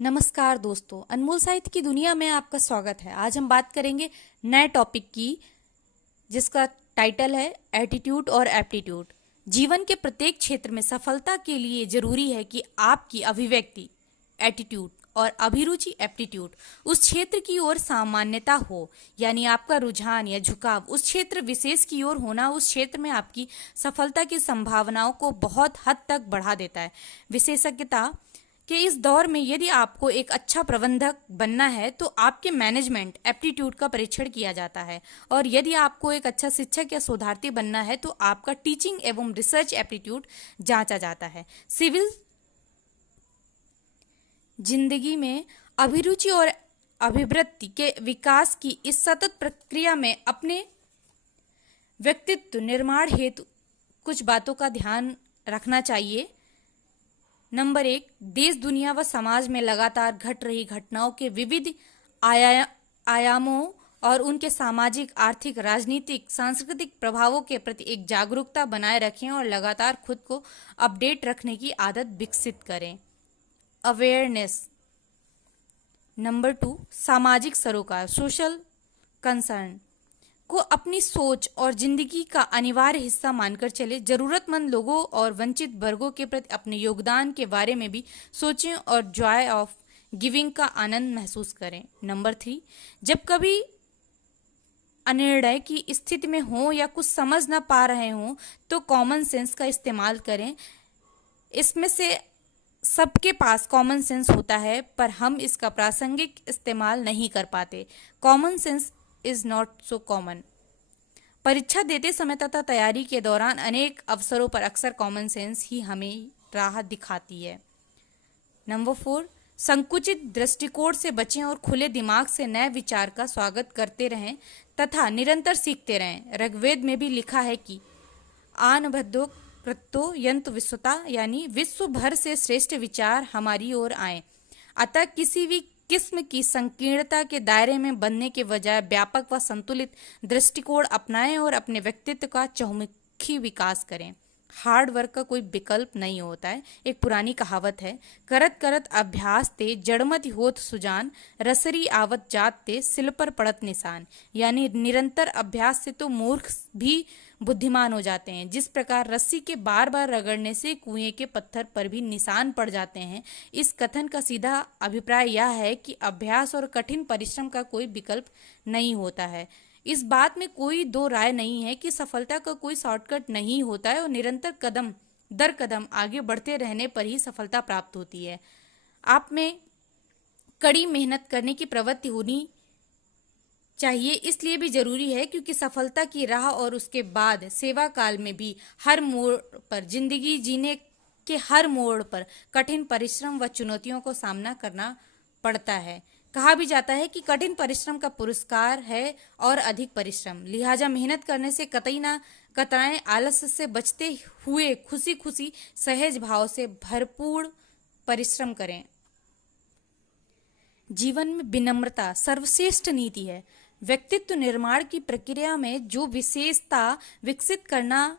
नमस्कार दोस्तों, अनमोल साहित्य की दुनिया में आपका स्वागत है। आज हम बात करेंगे नए टॉपिक की, जिसका टाइटल है एटीट्यूड और एप्टीट्यूड। जीवन के प्रत्येक क्षेत्र में सफलता के लिए जरूरी है कि आपकी अभिव्यक्ति एटीट्यूड और अभिरुचि एप्टीट्यूड उस क्षेत्र की ओर सामान्यता हो, यानी आपका रुझान या झुकाव उस क्षेत्र विशेष की ओर होना उस क्षेत्र में आपकी सफलता की संभावनाओं को बहुत हद तक बढ़ा देता है। विशेषज्ञता कि इस दौर में यदि आपको एक अच्छा प्रबंधक बनना है तो आपके मैनेजमेंट एप्टीट्यूड का परीक्षण किया जाता है, और यदि आपको एक अच्छा शिक्षक या शोधार्थी बनना है तो आपका टीचिंग एवं रिसर्च एप्टीट्यूड जांचा जाता है। सिविल जिंदगी में अभिरुचि और अभिवृत्ति के विकास की इस सतत प्रक्रिया में अपने व्यक्तित्व निर्माण हेतु कुछ बातों का ध्यान रखना चाहिए। नंबर 1, देश, दुनिया व समाज में लगातार घट रही घटनाओं के विविध आयामों और उनके सामाजिक, आर्थिक, राजनीतिक, सांस्कृतिक प्रभावों के प्रति एक जागरूकता बनाए रखें और लगातार खुद को अपडेट रखने की आदत विकसित करें। अवेयरनेस। नंबर 2, सामाजिक सरोकार, सोशल कंसर्न को अपनी सोच और जिंदगी का अनिवार्य हिस्सा मानकर चले। जरूरतमंद लोगों और वंचित वर्गों के प्रति अपने योगदान के बारे में भी सोचें और जॉय ऑफ गिविंग का आनंद महसूस करें। नंबर 3, जब कभी अनिर्णय की स्थिति में हो या कुछ समझ न पा रहे हो तो कॉमन सेंस का इस्तेमाल करें। इसमें से सबके पास कॉमन सेंस होता है, पर हम इसका प्रासंगिक इस्तेमाल नहीं कर पाते। Common sense is not so common. परीक्षा देते समय तथा तैयारी के दौरान अनेक अवसरों पर अक्सर कॉमन सेंस ही हमें राह दिखाती है। नंबर 4, संकुचित दृष्टिकोण से बचें और खुले दिमाग से नए विचार का स्वागत करते रहें तथा निरंतर सीखते रहें। ऋग्वेद में भी लिखा है कि आनबद्धो कृतो यंत्र विश्वता, यानी विश्व भर से श्रेष्ठ विचार हमारी ओर आए। अतः किसी भी किस्म की संकीर्णता के दायरे में बनने के बजाय व्यापक व संतुलित दृष्टिकोण अपनाएं और अपने व्यक्तित्व का चहुमुखी विकास करें। हार्ड वर्क का कोई विकल्प नहीं होता है। एक पुरानी कहावत है, करत करत अभ्यास ते जड़मत होत सुजान, रसरी आवत जात ते सिल पर पड़त निशान। यानी निरंतर अभ्यास से तो मूर्ख भी बुद्धिमान हो जाते हैं। जिस प्रकार रस्सी के बार बार रगड़ने से कुएं के पत्थर पर भी निशान पड़ जाते हैं, इस कथन का सीधा अभिप्राय यह है कि अभ्यास और कठिन परिश्रम का कोई विकल्प नहीं होता है। इस बात में कोई दो राय नहीं है कि सफलता का कोई शॉर्टकट नहीं होता है और निरंतर कदम दर कदम आगे बढ़ते रहने पर ही सफलता प्राप्त होती है। आप में कड़ी मेहनत करने की प्रवृत्ति होनी चाहिए, इसलिए भी जरूरी है क्योंकि सफलता की राह और उसके बाद सेवा काल में भी हर मोड़ पर, जिंदगी जीने के हर मोड़ पर कठिन परिश्रम व चुनौतियों को सामना करना पड़ता है। कहा भी जाता है कि कठिन परिश्रम का पुरस्कार है और अधिक परिश्रम, लिहाजा मेहनत करने से कतई ना कतराएं। आलस्य से बचते हुए खुशी खुशी सहज भाव से भरपूर परिश्रम करें। जीवन में विनम्रता सर्वश्रेष्ठ नीति है। व्यक्तित्व निर्माण की प्रक्रिया में जो विशेषता विकसित करना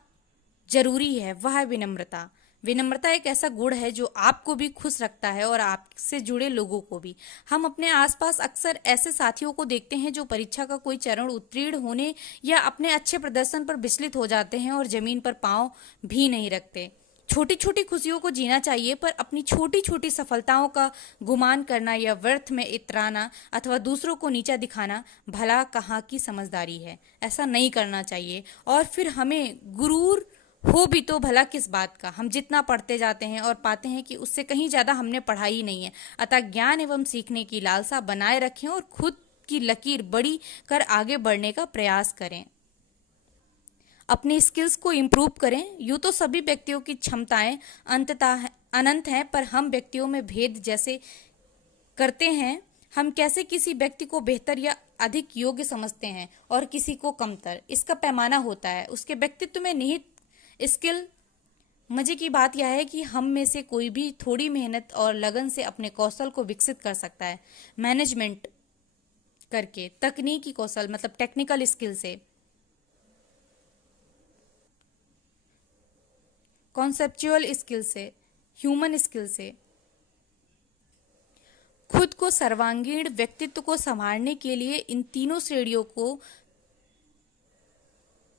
जरूरी है वह है विनम्रता। विनम्रता एक ऐसा गुण है जो आपको भी खुश रखता है और आपसे जुड़े लोगों को भी। हम अपने आसपास अक्सर ऐसे साथियों को देखते हैं जो परीक्षा का कोई चरण उत्तीर्ण होने या अपने अच्छे प्रदर्शन पर विचलित हो जाते हैं और जमीन पर पांव भी नहीं रखते। छोटी छोटी खुशियों को जीना चाहिए, पर अपनी छोटी छोटी सफलताओं का गुमान करना या व्यर्थ में इतराना अथवा दूसरों को नीचा दिखाना भला कहाँ की समझदारी है। ऐसा नहीं करना चाहिए। और फिर हमें गुरूर हो भी तो भला किस बात का। हम जितना पढ़ते जाते हैं और पाते हैं कि उससे कहीं ज्यादा हमने पढ़ा ही नहीं है। अतः ज्ञान एवं सीखने की लालसा बनाए रखें और खुद की लकीर बड़ी कर आगे बढ़ने का प्रयास करें। अपनी स्किल्स को इम्प्रूव करें। यूँ तो सभी व्यक्तियों की क्षमताएं अंततः अनंत हैं, पर हम व्यक्तियों में भेद जैसे करते हैं। हम कैसे किसी व्यक्ति को बेहतर या अधिक योग्य समझते हैं और किसी को कमतर, इसका पैमाना होता है उसके व्यक्तित्व में निहित स्किल। मजे की बात यह है कि हम में से कोई भी थोड़ी मेहनत और लगन से अपने कौशल को विकसित कर सकता है। मैनेजमेंट करके, तकनीकी कौशल मतलब टेक्निकल स्किल से, कॉन्सेप्चुअल स्किल से, ह्यूमन स्किल से, सर्वांगीण व्यक्तित्व को संवारने के लिए इन तीनों श्रेणियों को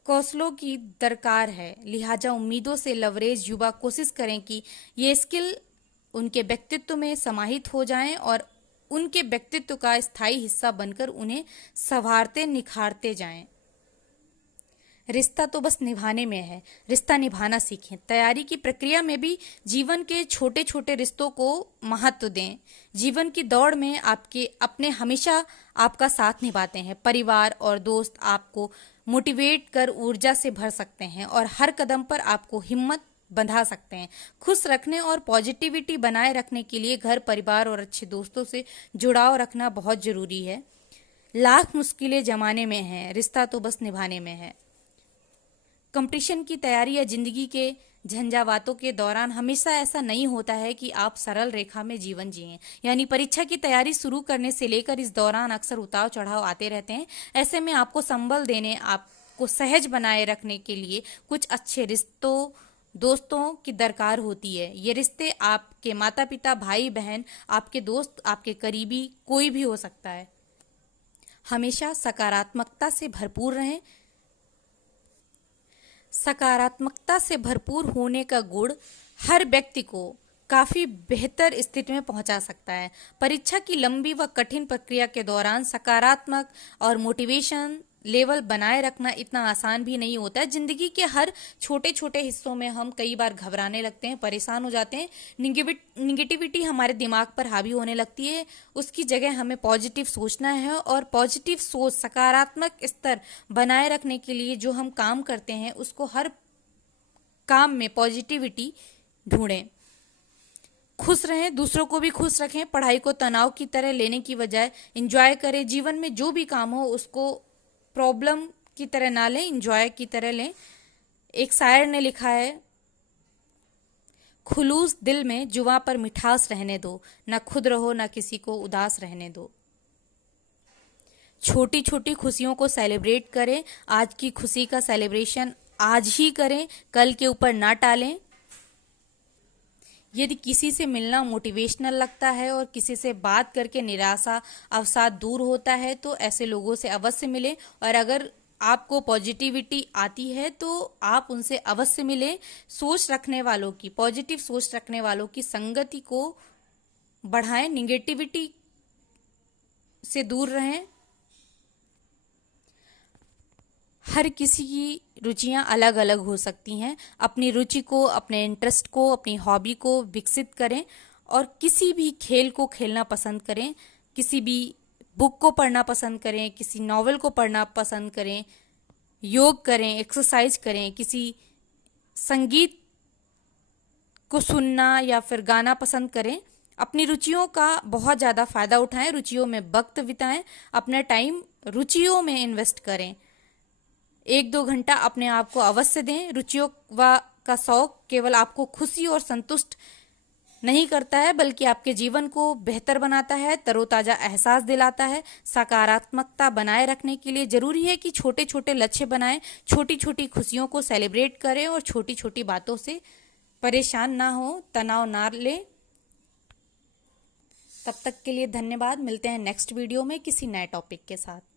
कौशलों की दरकार है। लिहाजा उम्मीदों से लवरेज युवा कोशिश करें कि ये स्किल उनके व्यक्तित्व में समाहित हो जाएं और उनके व्यक्तित्व का स्थायी हिस्सा बनकर उन्हें संवारते निखारते जाएं। रिश्ता तो बस निभाने में है, रिश्ता निभाना सीखें। तैयारी की प्रक्रिया में भी जीवन के छोटे छोटे रिश्तों को महत्व दें। जीवन की दौड़ में आपके अपने हमेशा आपका साथ निभाते हैं। परिवार और दोस्त आपको मोटिवेट कर ऊर्जा से भर सकते हैं और हर कदम पर आपको हिम्मत बंधा सकते हैं। खुश रखने और पॉजिटिविटी बनाए रखने के लिए घर, परिवार और अच्छे दोस्तों से जुड़ाव रखना बहुत जरूरी है। लाख मुश्किलें जमाने में हैं, रिश्ता तो बस निभाने में है। कंपटीशन की तैयारी या जिंदगी के झंझावातों के दौरान हमेशा ऐसा नहीं होता है कि आप सरल रेखा में जीवन जिएं। यानी परीक्षा की तैयारी शुरू करने से लेकर इस दौरान अक्सर उतार चढ़ाव आते रहते हैं। ऐसे में आपको संबल देने, आपको सहज बनाए रखने के लिए कुछ अच्छे रिश्तों, दोस्तों की दरकार होती है। ये रिश्ते आपके माता पिता, भाई बहन, आपके दोस्त, आपके करीबी कोई भी हो सकता है। हमेशा सकारात्मकता से भरपूर रहें। सकारात्मकता से भरपूर होने का गुण हर व्यक्ति को काफी बेहतर स्थिति में पहुंचा सकता है। परीक्षा की लंबी व कठिन प्रक्रिया के दौरान सकारात्मक और मोटिवेशन लेवल बनाए रखना इतना आसान भी नहीं होता है। जिंदगी के हर छोटे छोटे हिस्सों में हम कई बार घबराने लगते हैं, परेशान हो जाते हैं, निगेटिविटी हमारे दिमाग पर हावी होने लगती है। उसकी जगह हमें पॉजिटिव सोचना है और पॉजिटिव सोच, सकारात्मक स्तर बनाए रखने के लिए जो हम काम करते हैं उसको हर काम में पॉजिटिविटी ढूंढें। खुश रहें, दूसरों को भी खुश रखें। पढ़ाई को तनाव की तरह लेने की बजाय एंजॉय करें। जीवन में जो भी काम हो उसको प्रॉब्लम की तरह ना लें, एंजॉय की तरह लें। एक शायर ने लिखा है, खुलूस दिल में जुबां पर मिठास रहने दो, ना खुद रहो ना किसी को उदास रहने दो। छोटी छोटी खुशियों को सेलिब्रेट करें। आज की खुशी का सेलिब्रेशन आज ही करें, कल के ऊपर ना टालें। यदि किसी से मिलना मोटिवेशनल लगता है और किसी से बात करके निराशा अवसाद दूर होता है तो ऐसे लोगों से अवश्य मिलें। और अगर आपको पॉजिटिविटी आती है तो आप उनसे अवश्य मिलें। सोच रखने वालों की, पॉजिटिव सोच रखने वालों की संगति को बढ़ाएं, निगेटिविटी से दूर रहें। हर किसी की रुचियां अलग अलग हो सकती हैं। अपनी रुचि को, अपने इंटरेस्ट को, अपनी हॉबी को विकसित करें और किसी भी खेल को खेलना पसंद करें, किसी भी बुक को पढ़ना पसंद करें, किसी नॉवेल को पढ़ना पसंद करें, योग करें, एक्सरसाइज करें, किसी संगीत को सुनना या फिर गाना पसंद करें। अपनी रुचियों का बहुत ज़्यादा फायदा उठाएं, रुचियों में वक्त बिताएं, अपना टाइम रुचियों में इन्वेस्ट करें। 1-2 घंटा अपने आप को अवश्य दें। रुचियों का शौक केवल आपको खुशी और संतुष्ट नहीं करता है बल्कि आपके जीवन को बेहतर बनाता है, तरोताजा एहसास दिलाता है। सकारात्मकता बनाए रखने के लिए जरूरी है कि छोटे छोटे लक्ष्य बनाएं, छोटी छोटी खुशियों को सेलिब्रेट करें और छोटी छोटी बातों से परेशान ना हो, तनाव ना लें। तब तक के लिए धन्यवाद। मिलते हैं नेक्स्ट वीडियो में किसी नए टॉपिक के साथ।